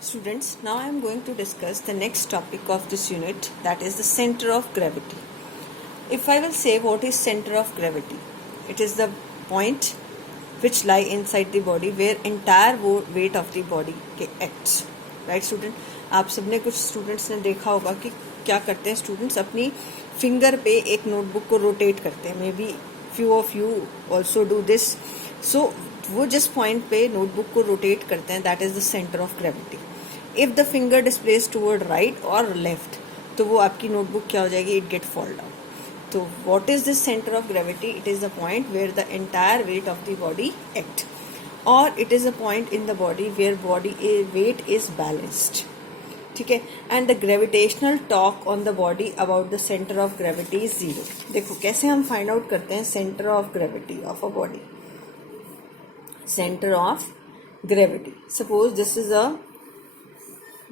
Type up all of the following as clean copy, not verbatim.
Students, now I am going to discuss the next topic of this unit, that is the center of gravity. If I will say what is center of gravity, it is the point which lie inside the body where entire weight of the body acts. Right student? आप सबने कुछ students ने देखा होगा कि क्या करते हैं स्टूडेंट्स अपनी फिंगर पे एक नोटबुक को रोटेट करते हैं. Maybe few of you also do this. So वो जिस पॉइंट पे नोटबुक को रोटेट करते हैं that is the centre of gravity. If the finger displace toward right और लेफ्ट तो वो आपकी नोटबुक क्या हो जाएगी, इट गेट फॉल डाउन. तो what is this center of gravity? It is the point where the entire weight of the body act, or it is a point in the body where body weight is balanced. ठीक है. And the gravitational torque on the body about the center of gravity is zero. देखो कैसे हम find out करते हैं center of gravity of a body. Center of gravity. Suppose this is a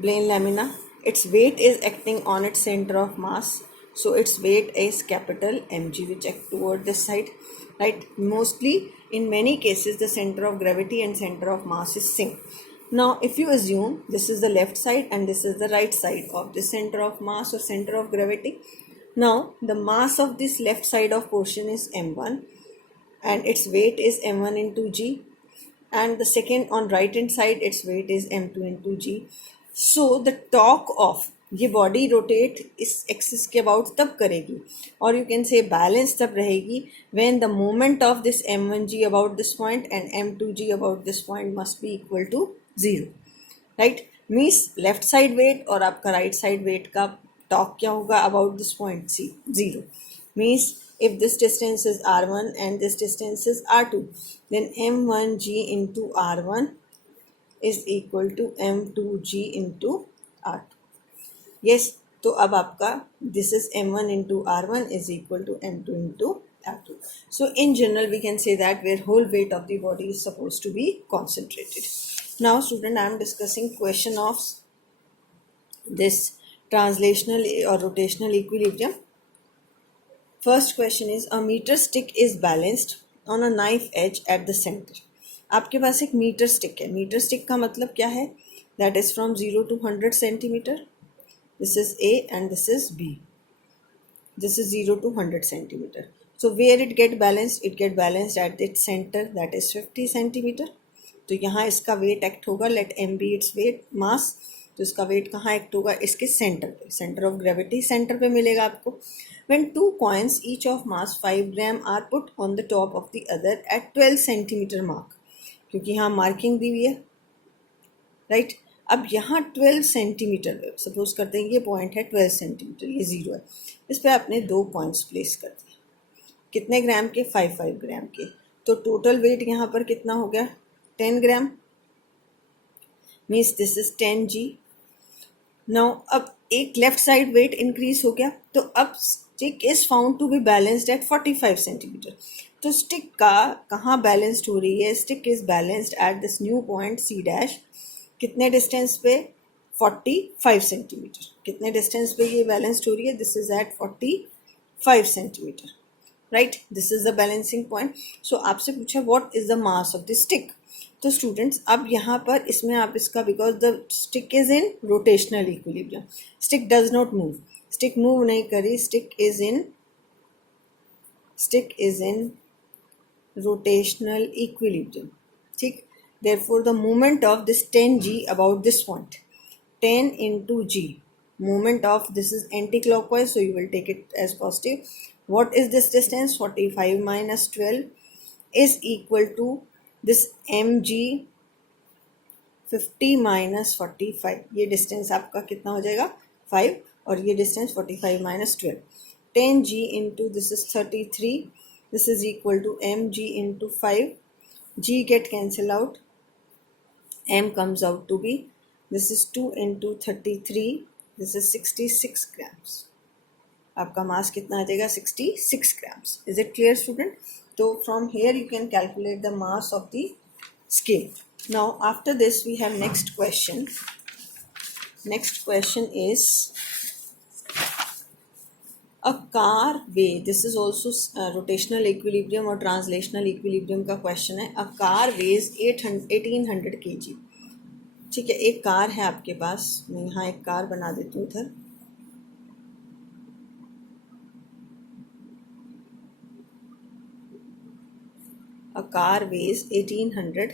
plane lamina. Its weight is acting on its center of mass. So its weight is capital mg which act toward this side, right? Mostly in many cases the center of gravity and center of mass is same. Now if you assume this is the left side and this is the right side of the center of mass or center of gravity, now the mass of this left side of portion is m1 and its weight is m1 into g, and the second on right hand side its weight is m2 into g. So the torque of ये body rotate इस axis के about तब करेगी, और you can say balance तब रहेगी when the moment of this m1g about this point and m2g about this point must be equal to zero. Right? Means left side weight और आपका right side weight का torque क्या होगा about this point C, zero. Means if this distance is r1 and this distance is r2, then m1g into r1 is equal to m2g into r2. Yes, तो अब आपका this is m1 into r1 is equal to m2 into r2. So in general we can say that where whole weight of the body is supposed to be concentrated. Now student, I am discussing question of this translational or rotational equilibrium. First question is a meter stick is balanced on a knife edge at the center. आपके पास एक metre stick है. Metre stick का मतलब क्या है? That is from 0 to 100 centimeter. This is A and this is B. This is 0 to 100 centimeter. So where it get balanced? It get balanced at its center, that is 50 centimeter. तो यहाँ इसका weight act होगा, let m be its weight mass. तो इसका weight कहाँ act होगा? इसके center पे, center of gravity center पे मिलेगा आपको. When two coins each of mass 5 gram are put on the top of the other at 12 centimeter mark, क्योंकि यहाँ marking दी हुई है, right? अब यहाँ 12 सेंटीमीटर सपोज करते हैं, ये पॉइंट है 12 सेंटीमीटर, ये जीरो है. इस पर आपने दो कॉइन्स प्लेस कर दिए. कितने ग्राम के? 5 ग्राम के. तो टोटल वेट यहाँ पर कितना हो गया? 10 gram. Means this is 10g. Now अब एक लेफ्ट साइड वेट इंक्रीज हो गया, तो अब stick is found to be balanced at 45 centimetre. तो स्टिक का कहाँ बैलेंस्ड हो रही है? Stick is balanced at this new point C dash. कितने डिस्टेंस पे? 45 सेंटीमीटर. कितने डिस्टेंस पे ये बैलेंस्ड हो रही है? This is at 45 centimetre. Right? This is the balancing point. So आपसे पूछा what is the mass of the stick. तो स्टूडेंट्स अब यहाँ पर इसमें आप इसका, because the stick is in rotational equilibrium, stick does not move, stick move नहीं करी, stick is in rotational equilibrium. ठीक. Therefore, the moment of this 10g about this point, 10 into g, moment of this is anti-clockwise, so you will take it as positive. What is this distance? 45 minus 12 is equal to this mg 50 minus 45. ये distance आपका कितना हो जाएगा? 5, और ये distance 45 minus 12. 10g into this is 33. This is equal to mg into 5. G get cancel out. M comes out to be, this is 2 into 33, this is 66 grams. आपका मास कितना आ जाएगा? 66 grams. Is it clear student? So from here you can calculate the mass of the scale. Now after this we have next question. Next question is a car weigh, this is also rotational equilibrium और translational equilibrium का question है. A car weighs 1800 kg. ठीक है, एक car है आपके पास, मैं यहाँ एक कार बना देती हूँ इधर। A car weighs 1800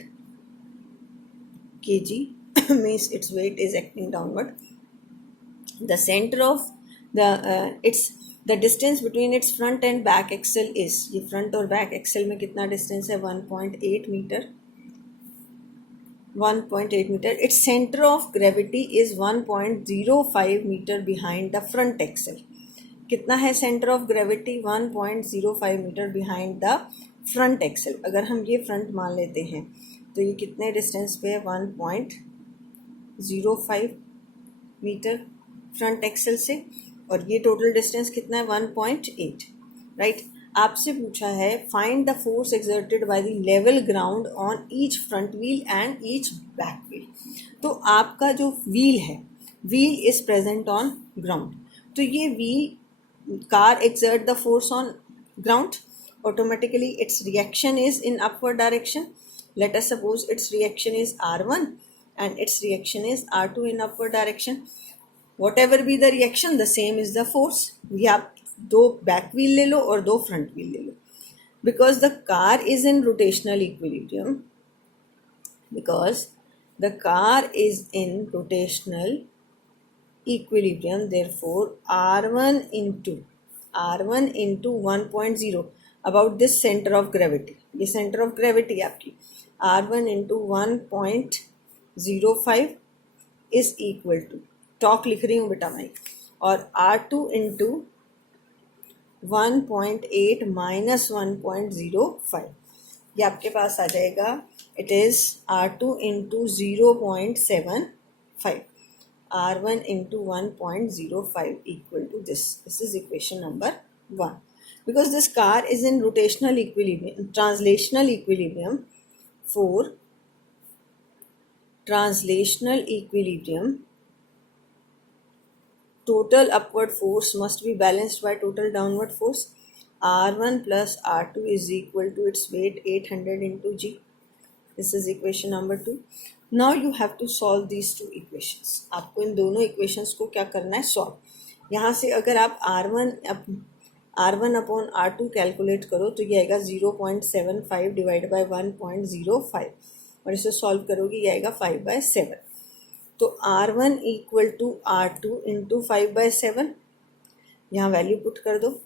kg means its weight is acting downward. The center of the distance between its front and back axle is, ये front और back axle में कितना distance है, 1.8 metre, 1.8 metre. Its center of gravity is 1.05 metre behind the front axle. कितना है centre of gravity, 1.05 metre behind the front axle. अगर हम ये फ्रंट मान लेते हैं तो ये कितने डिस्टेंस पे है, 1.05 मीटर फ्रंट एक्सेल से, और ये टोटल डिस्टेंस कितना है, 1.8. राइट. आपसे पूछा है find the force exerted by the level ground on each front wheel and each back wheel. तो आपका जो व्हील है, wheel is present on ground, तो ये wheel car exert the force on ground, automatically its reaction is in upward direction. Let us suppose its reaction is R1 and its reaction is R2 in upward direction. Whatever be the reaction, the same is the force. या दो back wheel ले लो और दो front wheel ले लो. Because the car is in rotational equilibrium, because the car is in rotational equilibrium, therefore r1 into 1.0 about this center of gravity, ये center of gravity आपकी, r1 into 1.05 is equal to, talk लिख रही हूँ बेटा मैं, और r2 into 1.8 minus 1.05, ये आपके पास आ जाएगा, it is r2 into 0.75, r1 into 1.05 equal to this. This is equation number 1. Because this car is in rotational equilibrium, translational equilibrium, for translational equilibrium, total upward force must be balanced by total downward force. r1 plus r2 is equal to its weight 800 into g. This is equation number 2. Now you have to solve these two equations. आपको इन दोनों equations को क्या करना है, solve. यहाँ से अगर आप r1 अपॉन r2 कैलकुलेट करो तो ये आएगा 0.75 डिवाइड बाय 1.05, और इसे सॉल्व करोगे ये आएगा 5/7. तो r1 equal to r2 into 5/7, यहाँ वैल्यू पुट कर दो.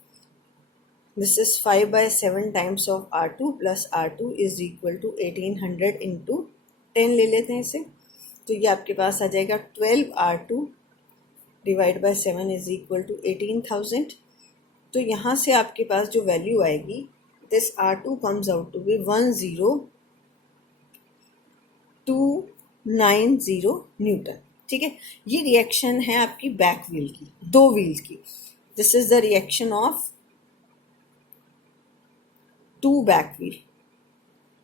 This is 5/7 times of r2 plus r2 is equal to 1800 into 10 ले लेते हैं इसे, तो ये आपके पास आ जाएगा 12r2 divide by 7 is equal to 18,000. तो यहाँ से आपके पास जो वैल्यू आएगी, this r2 comes out to be 10290 newton. ठीक है, ये रिएक्शन है आपकी बैक व्हील की, दो व्हील की. This is the reaction of two back wheel.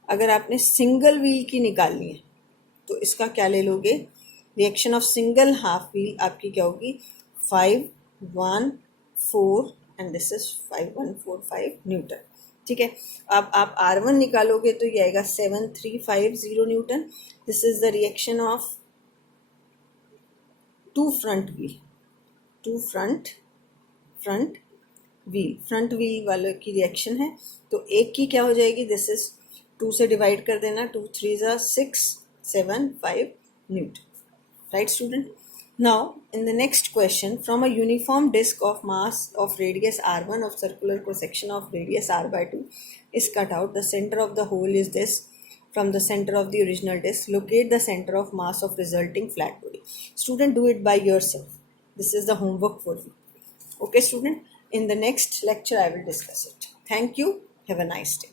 अगर आपने सिंगल व्हील की निकालनी है तो इसका क्या ले लोगे, reaction of single half wheel आपकी क्या होगी, 514 एंड दिस इज 5145 न्यूटन. ठीक है, अब आप r1 निकालोगे तो ये आएगा 7350 newton. This is the reaction of two front wheel, two front wheel, front wheel वालों की रिएक्शन है. तो एक की क्या हो जाएगी, दिस इज 2 से डिवाइड कर देना, 2 3 ज़ा 675 newton. Right student. Now in the next question, from a uniform disc of mass of radius r1 of circular cross section of radius r/2 is cut out. The center of the hole is this. From the center of the original disc, locate the center of mass of resulting flat body. Student, do it by yourself. This is the homework for you. Okay student, in the next lecture I will discuss it. Thank you. Have a nice day.